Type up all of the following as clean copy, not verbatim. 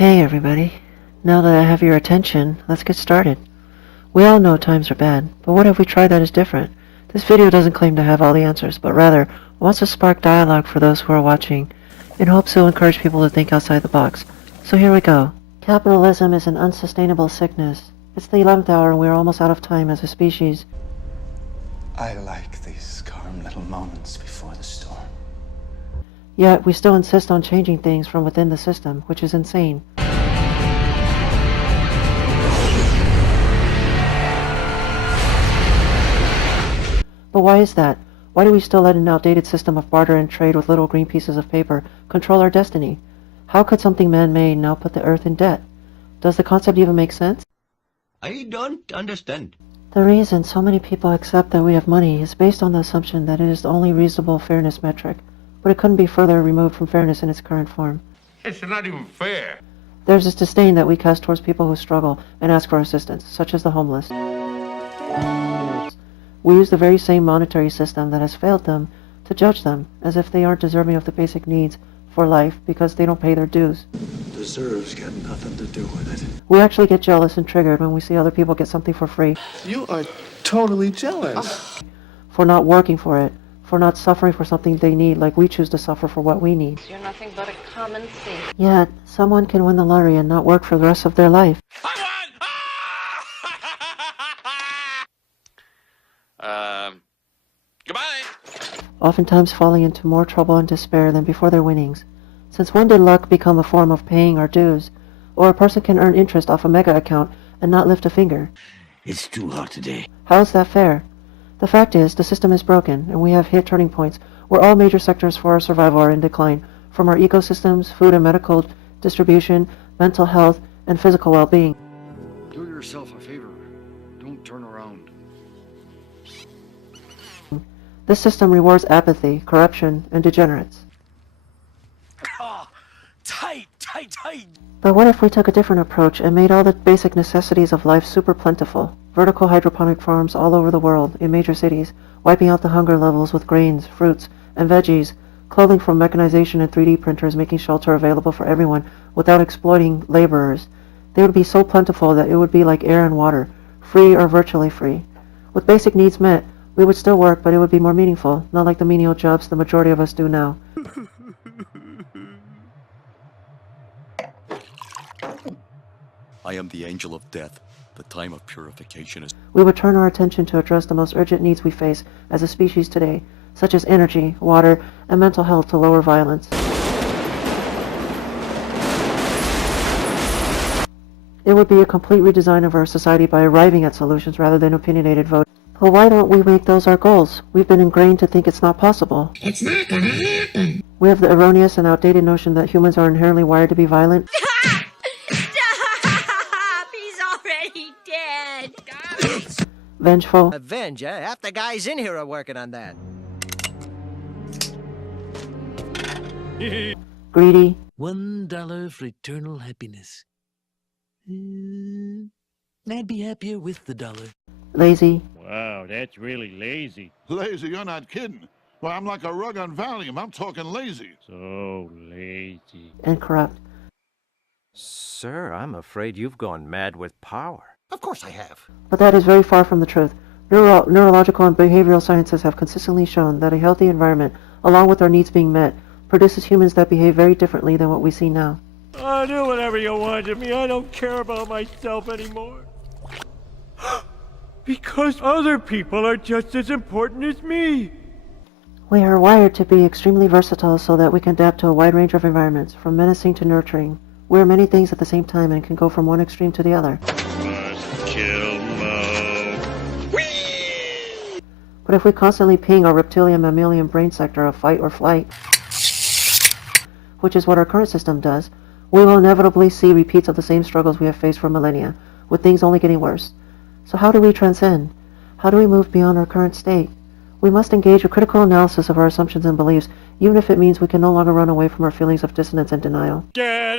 Hey everybody, now that I have your attention, let's get started. We all know times are bad, but what if we tried that as different? This video doesn't claim to have all the answers, but rather wants to spark dialogue for those who are watching, in hopes to encourage people to think outside the box. So here we go. Capitalism is an unsustainable sickness. It's the 11th hour and we are almost out of time as a species. I like these calm little moments before the storm. Yet, we still insist on changing things from within the system, which is insane. But why is that? Why do we still let an outdated system of barter and trade with little green pieces of paper control our destiny? How could something man-made now put the earth in debt? Does the concept even make sense? I don't understand. The reason so many people accept that we have money is based on the assumption that it is the only reasonable fairness metric, but it couldn't be further removed from fairness in its current form. It's not even fair. There's this disdain that we cast towards people who struggle and ask for assistance, such as the homeless. We use the very same monetary system that has failed them to judge them, as if they aren't deserving of the basic needs for life because they don't pay their dues. Deserves got nothing to do with it. We actually get jealous and triggered when we see other people get something for free. You are totally jealous. For not working for it, for not suffering for something they need like we choose to suffer for what we need. You're nothing but a common thief. Yet, someone can win the lottery and not work for the rest of their life. Goodbye. Oftentimes falling into more trouble and despair than before their winnings. Since when did luck become a form of paying our dues? Or a person can earn interest off a mega account and not lift a finger? It's too hot today. How is that fair? The fact is, the system is broken, and we have hit turning points where all major sectors for our survival are in decline, from our ecosystems, food and medical distribution, mental health, and physical well-being. Do yourself a favor. Don't turn around. This system rewards apathy, corruption, and degenerates. Tight. But what if we took a different approach and made all the basic necessities of life super plentiful? Vertical hydroponic farms all over the world, in major cities, wiping out the hunger levels with grains, fruits, and veggies, clothing from mechanization and 3D printers making shelter available for everyone without exploiting laborers. They would be so plentiful that it would be like air and water, free or virtually free. With basic needs met, we would still work, but it would be more meaningful, not like the menial jobs the majority of us do now. I am the angel of death. The time of purification is... We would turn our attention to address the most urgent needs we face as a species today, such as energy, water, and mental health to lower violence. It would be a complete redesign of our society by arriving at solutions rather than opinionated voting. But why don't we make those our goals? We've been ingrained to think it's not possible. It's not gonna happen. We have the erroneous and outdated notion that humans are inherently wired to be violent. He's already dead. Vengeful, Avenger? Half the guys in here are working on that. greedy, $1 for eternal happiness. I'd be happier with the dollar. lazy, Wow, that's really lazy. Lazy, you're not kidding. Well, I'm like a rug on Valium. I'm talking lazy. So lazy. and corrupt. Sir, I'm afraid you've gone mad with power. Of course I have. But that is very far from the truth. Neurological and behavioral sciences have consistently shown that a healthy environment, along with our needs being met, produces humans that behave very differently than what we see now. Oh, do whatever you want of me. I don't care about myself anymore. Because other people are just as important as me. We are wired to be extremely versatile so that we can adapt to a wide range of environments, from menacing to nurturing. We are many things at the same time and can go from one extreme to the other. Must kill Mo. But if we constantly ping our reptilian mammalian brain sector of fight or flight, which is what our current system does, we will inevitably see repeats of the same struggles we have faced for millennia, with things only getting worse. So how do we transcend? How do we move beyond our current state? We must engage a critical analysis of our assumptions and beliefs, even if it means we can no longer run away from our feelings of dissonance and denial. Hey!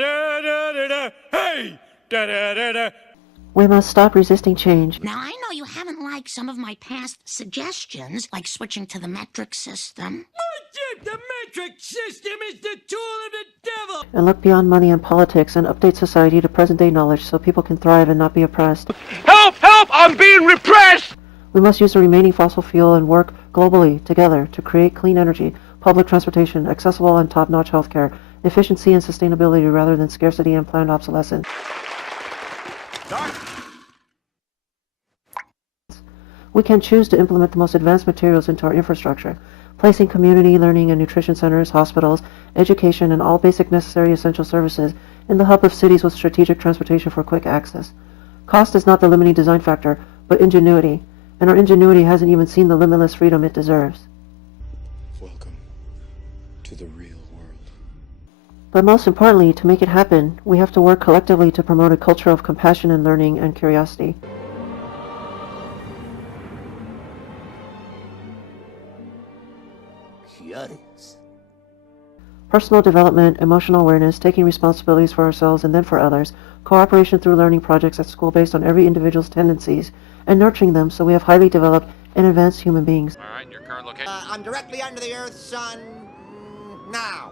We must stop resisting change. Now, I know you haven't liked some of my past suggestions, like switching to the metric system. The metric system is the tool of the devil! And look beyond money and politics and update society to present-day knowledge so people can thrive and not be oppressed. Help! Help! I'm being repressed! We must use the remaining fossil fuel and work globally together to create clean energy, public transportation, accessible and top-notch healthcare, efficiency and sustainability rather than scarcity and planned obsolescence. We can choose to implement the most advanced materials into our infrastructure, placing community learning and nutrition centers, hospitals, education, and all basic necessary essential services in the hub of cities with strategic transportation for quick access. Cost is not the limiting design factor, but ingenuity, and our ingenuity hasn't even seen the limitless freedom it deserves. Welcome to the real world. But most importantly, to make it happen, we have to work collectively to promote a culture of compassion and learning and curiosity. Personal development, emotional awareness, taking responsibilities for ourselves and then for others, cooperation through learning projects at school based on every individual's tendencies, and nurturing them so we have highly developed and advanced human beings. Alright, your current location. I'm directly under the Earth's sun now.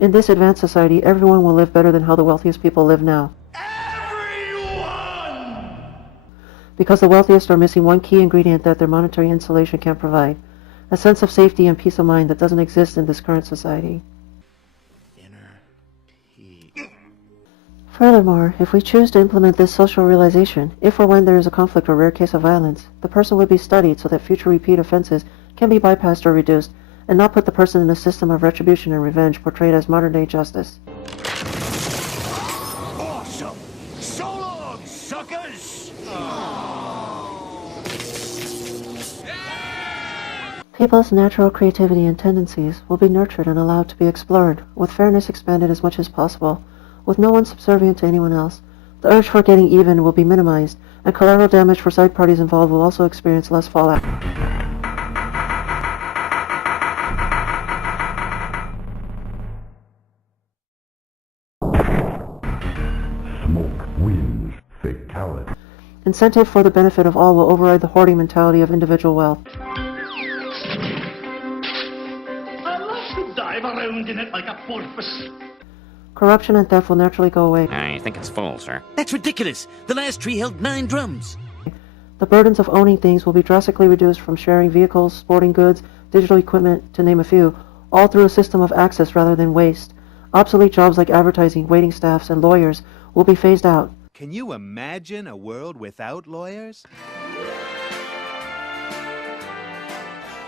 In this advanced society, everyone will live better than how the wealthiest people live now. Everyone! Because the wealthiest are missing one key ingredient that their monetary insulation can't provide, a sense of safety and peace of mind that doesn't exist in this current society. Furthermore, if we choose to implement this social realization, if or when there is a conflict or rare case of violence, the person would be studied so that future repeat offenses can be bypassed or reduced, and not put the person in a system of retribution and revenge portrayed as modern-day justice. Awesome! So long, suckers! People's natural creativity and tendencies will be nurtured and allowed to be explored, with fairness expanded as much as possible, with no one subservient to anyone else. The urge for getting even will be minimized, and collateral damage for side parties involved will also experience less fallout. Smoke wins fatality. Incentive for the benefit of all will override the hoarding mentality of individual wealth. I love to dive around in it like a porpoise. Corruption and theft will naturally go away. I think it's full, sir. That's ridiculous. The last tree held 9 drums. The burdens of owning things will be drastically reduced from sharing vehicles, sporting goods, digital equipment, to name a few, all through a system of access rather than waste. Obsolete jobs like advertising, waiting staffs, and lawyers will be phased out. Can you imagine a world without lawyers?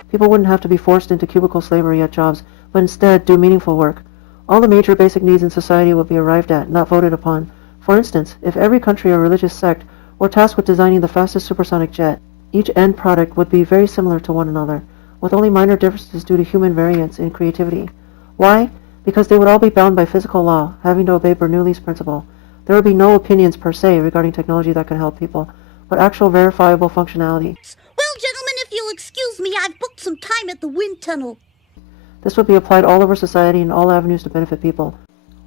People wouldn't have to be forced into cubicle slavery at jobs, but instead do meaningful work. All the major basic needs in society will be arrived at, not voted upon. For instance, if every country or religious sect were tasked with designing the fastest supersonic jet, each end product would be very similar to one another, with only minor differences due to human variance in creativity. Why? Because they would all be bound by physical law, having to obey Bernoulli's principle. There would be no opinions per se regarding technology that could help people, but actual verifiable functionality. Well, gentlemen, if you'll excuse me, I've booked some time at the wind tunnel. This would be applied all over society in all avenues to benefit people.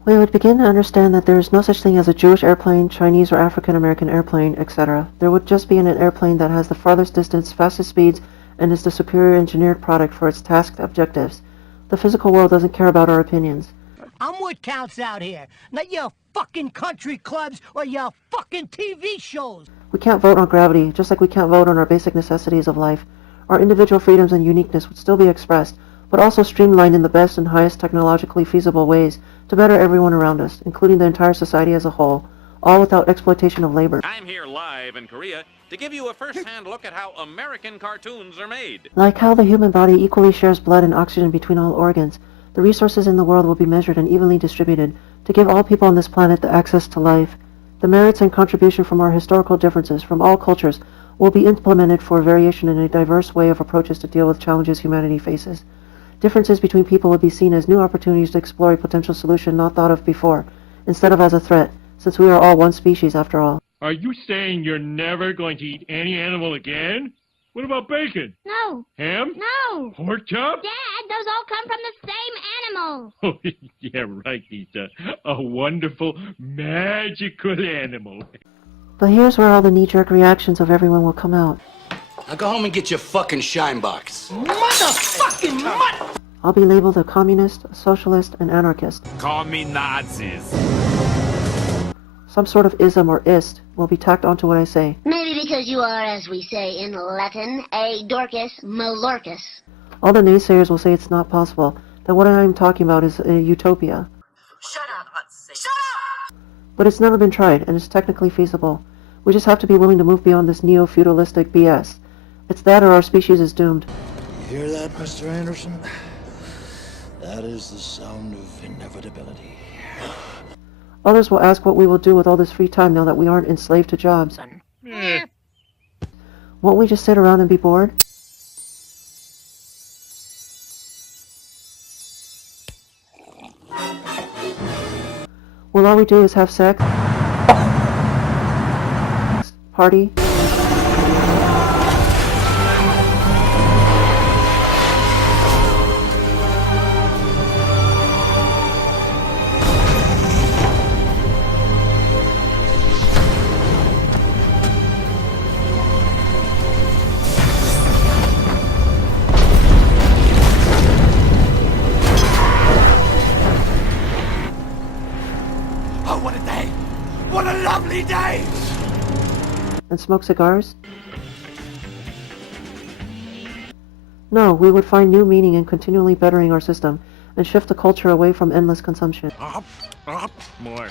We would begin to understand that there is no such thing as a Jewish airplane, Chinese or African American airplane, etc. There would just be an airplane that has the farthest distance, fastest speeds, and is the superior engineered product for its tasked objectives. The physical world doesn't care about our opinions. I'm what counts out here, not your fucking country clubs or your fucking TV shows. We can't vote on gravity, just like we can't vote on our basic necessities of life. Our individual freedoms and uniqueness would still be expressed, but also streamlined in the best and highest technologically feasible ways to better everyone around us, including the entire society as a whole, all without exploitation of labor. I'm here live in Korea to give you a first-hand look at how American cartoons are made. Like how the human body equally shares blood and oxygen between all organs, the resources in the world will be measured and evenly distributed to give all people on this planet the access to life. The merits and contribution from our historical differences from all cultures will be implemented for variation in a diverse way of approaches to deal with challenges humanity faces. Differences between people would be seen as new opportunities to explore a potential solution not thought of before, instead of as a threat, since we are all one species after all. Are you saying you're never going to eat any animal again? What about bacon? No. Ham? No. Pork chop? Dad, those all come from the same animal. Oh, yeah, right. He's a wonderful, magical animal. But here's where all the knee-jerk reactions of everyone will come out. Now go home and get your fucking shine box. Motherfucking mutt! I'll be labeled a communist, a socialist, an anarchist. Call me Nazis. Some sort of ism or ist will be tacked onto what I say. Maybe because you are, as we say in Latin, a Dorcas Malorcus. All the naysayers will say it's not possible, that what I'm talking about is a utopia. Shut up! Shut up! But it's never been tried, and it's technically feasible. We just have to be willing to move beyond this neo-feudalistic BS. It's that or our species is doomed. You hear that, Mr. Anderson? That is the sound of inevitability. Others will ask what we will do with all this free time now that we aren't enslaved to jobs. Won't we just sit around and be bored? Well, all we do is have sex, party, and smoke cigars? No, we would find new meaning in continually bettering our system and shift the culture away from endless consumption. More.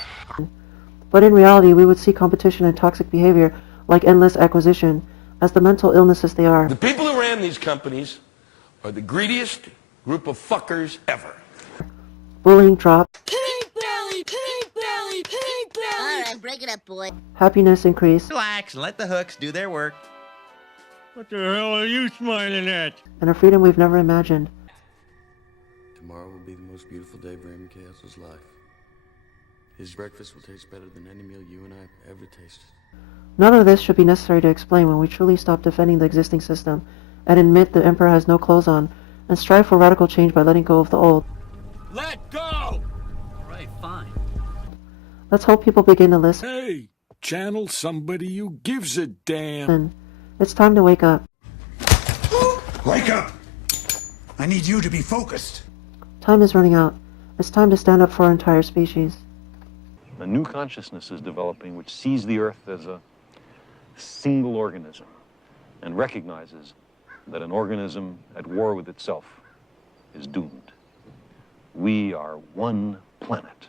But in reality, we would see competition and toxic behavior like endless acquisition as the mental illnesses they are. The people who ran these companies are the greediest group of fuckers ever. Bullying drop. Pink belly, pink belly, pink belly. All right, break it up, boy. Happiness increase. Relax and let the hooks do their work. What the hell are you smiling at? And a freedom we've never imagined. Tomorrow will be the most beautiful day of Raymond Castle's life. His breakfast will taste better than any meal you and I have ever tasted. None of this should be necessary to explain when we truly stop defending the existing system and admit the Emperor has no clothes on and strive for radical change by letting go of the old. Let go! All right, fine. Let's hope people begin to listen. Hey, channel somebody who gives a damn. It's time to wake up. Wake up! I need you to be focused. Time is running out. It's time to stand up for our entire species. A new consciousness is developing which sees the Earth as a single organism and recognizes that an organism at war with itself is doomed. We are one planet.